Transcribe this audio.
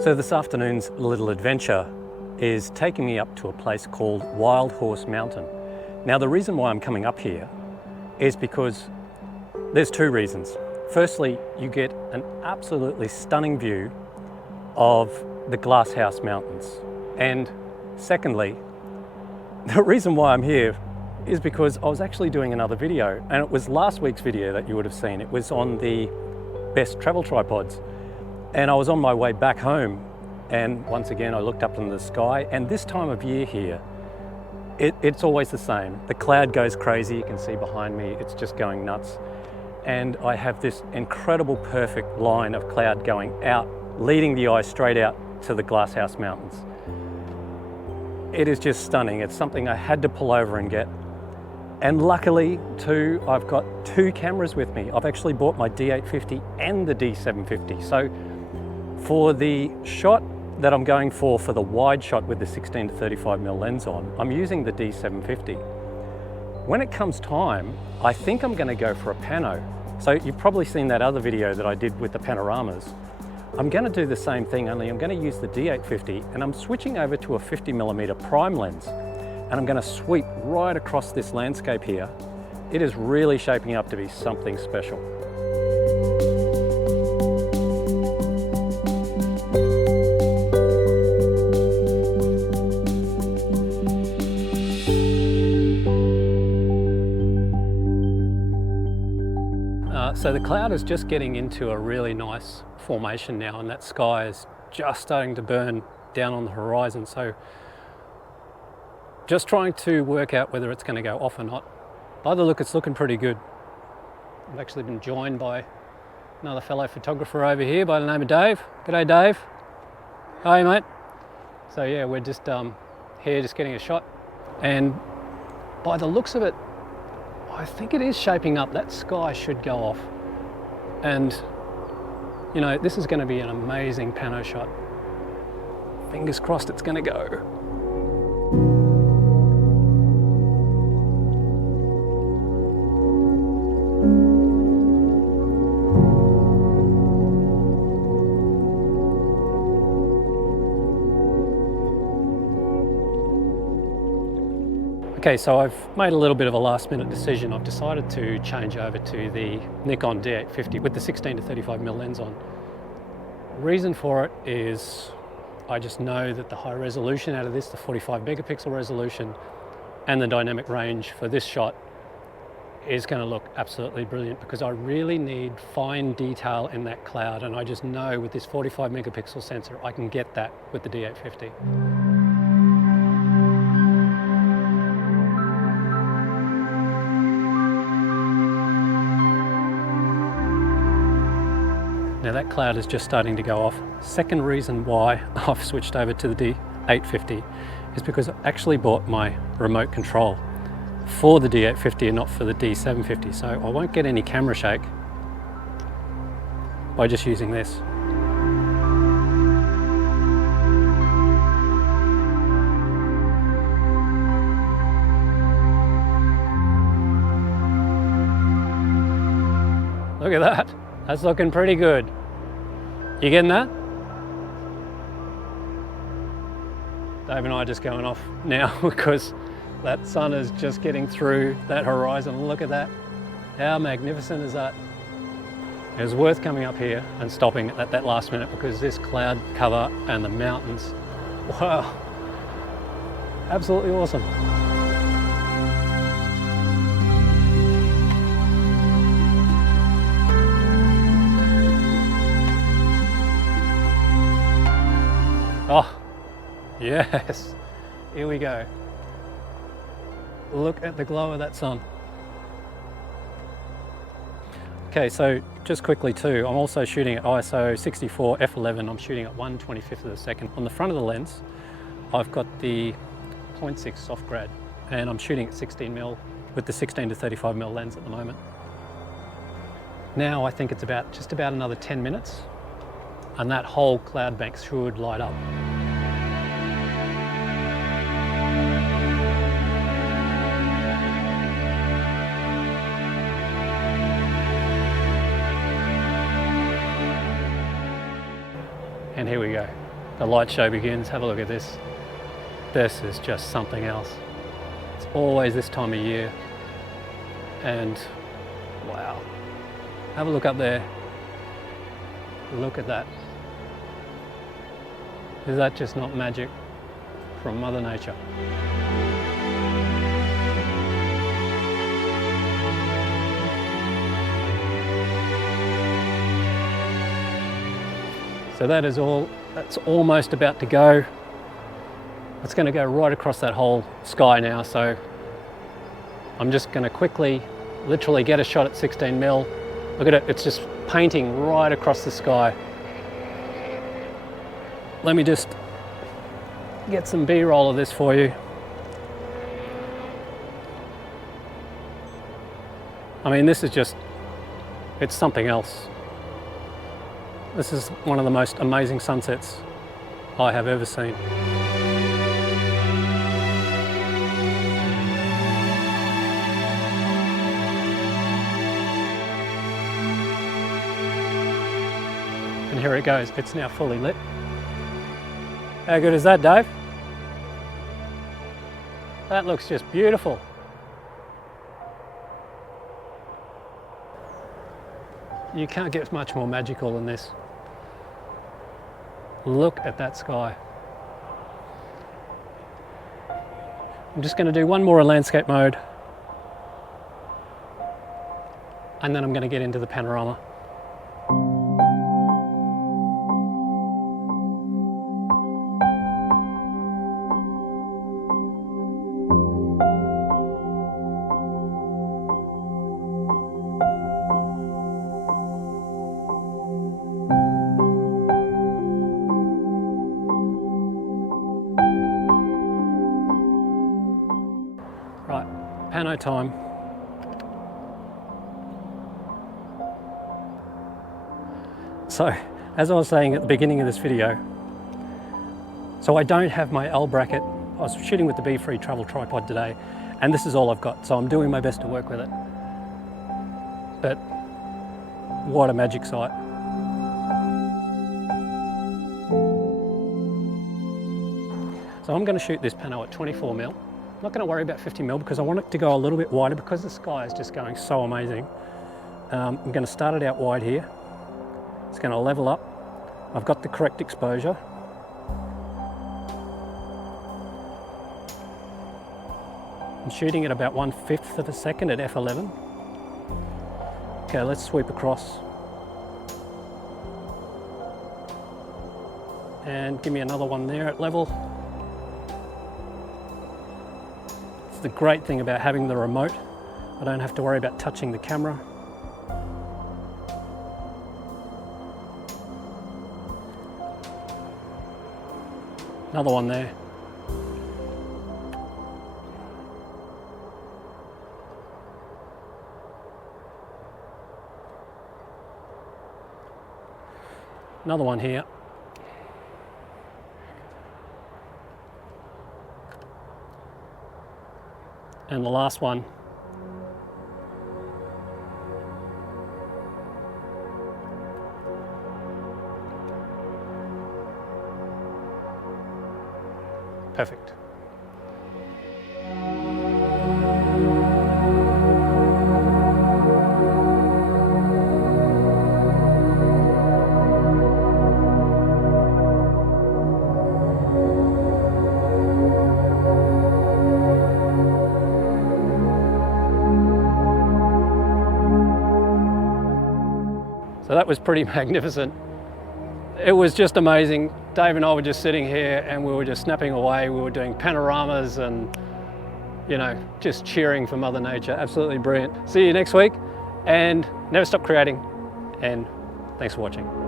So this afternoon's little adventure is taking me up to a place called Wild Horse Mountain. Now the reason why I'm coming up here is because there's two reasons. Firstly, you get an absolutely stunning view of the Glasshouse Mountains. And secondly, the reason why I'm here is because I was actually doing another video, and it was last week's video that you would have seen. It was on the best travel tripods. And I was on my way back home, and once again I looked up into the sky, and this time of year here, it's always the same. The cloud goes crazy, you can see behind me, it's just going nuts. And I have this incredible perfect line of cloud going out, leading the eye straight out to the Glasshouse Mountains. It is just stunning. It's something I had to pull over and get. And luckily too, I've got two cameras with me. I've actually bought my D850 and the D750. So for the shot that I'm going for the wide shot with the 16 to 35mm lens on, I'm using the D750. When it comes time, I think I'm gonna go for a pano. So you've probably seen that other video that I did with the panoramas. I'm gonna do the same thing, only I'm gonna use the D850 and I'm switching over to a 50mm prime lens. And I'm gonna sweep right across this landscape here. It is really shaping up to be something special. So the cloud is just getting into a really nice formation now, and that sky is just starting to burn down on the horizon. So just trying to work out whether it's going to go off or not. By the look, it's looking pretty good. I've actually been joined by another fellow photographer over here by the name of Dave. G'day, Dave. Hi, mate. So yeah, we're just here just getting a shot. And by the looks of it, I think it is shaping up. That sky should go off. And, you know, this is going to be an amazing pano shot. Fingers crossed it's going to go. Okay, so I've made a little bit of a last minute decision. I've decided to change over to the Nikon D850 with the 16 to 35mm lens on. Reason for it is I just know that the high resolution out of this, the 45 megapixel resolution and the dynamic range for this shot is going to look absolutely brilliant, because I really need fine detail in that cloud, and I just know with this 45 megapixel sensor I can get that with the D850. Now that cloud is just starting to go off. Second reason why I've switched over to the D850 is because I actually bought my remote control for the D850 and not for the D750. So I won't get any camera shake by just using this. Look at that. That's looking pretty good. You getting that? Dave and I are just going off now because that sun is just getting through that horizon. Look at that. How magnificent is that? It was worth coming up here and stopping at that last minute, because this cloud cover and the mountains, wow, absolutely awesome. Oh, yes, here we go. Look at the glow of that sun. Okay, so just quickly too, I'm also shooting at ISO 64 f11. I'm shooting at 1/25 of a second. On the front of the lens, I've got the 0.6 soft grad, and I'm shooting at 16mm with the 16 to 35mm lens at the moment. Now I think it's just about another 10 minutes, and that whole cloud bank should light up. And here we go. the light show begins. Have a look at this. This is just something else. It's always this time of year. And wow, have a look up there. Look at that. Is that just not magic from Mother Nature? So that is all, that's almost about to go. It's going to go right across that whole sky now, so I'm just going to quickly, literally get a shot at 16mm. Look at it, it's just painting right across the sky. Let me just get some B-roll of this for you. I mean, this is just, it's something else. This is one of the most amazing sunsets I have ever seen. And here it goes, it's now fully lit. How good is that, Dave? That looks just beautiful. You can't get much more magical than this. Look at that sky. I'm just going to do one more in landscape mode, and then I'm going to get into the panorama. Right, pano time. So, as I was saying at the beginning of this video, so I don't have my L bracket. I was shooting with the B3 travel tripod today, and this is all I've got, so I'm doing my best to work with it. But what a magic sight. So I'm going to shoot this pano at 24mm. I'm not going to worry about 50mm because I want it to go a little bit wider because the sky is just going so amazing. I'm going to start it out wide here. It's going to level up. I've got the correct exposure. I'm shooting at about 1/5 of a second at f11. Okay, let's sweep across. And give me another one there at level. The great thing about having the remote, I don't have to worry about touching the camera. Another one there. Another one here. And the last one. Perfect. So that was pretty magnificent. It was just amazing. Dave and I were just sitting here and we were just snapping away. We were doing panoramas and, you know, just cheering for Mother Nature. Absolutely brilliant. See you next week and never stop creating, and thanks for watching.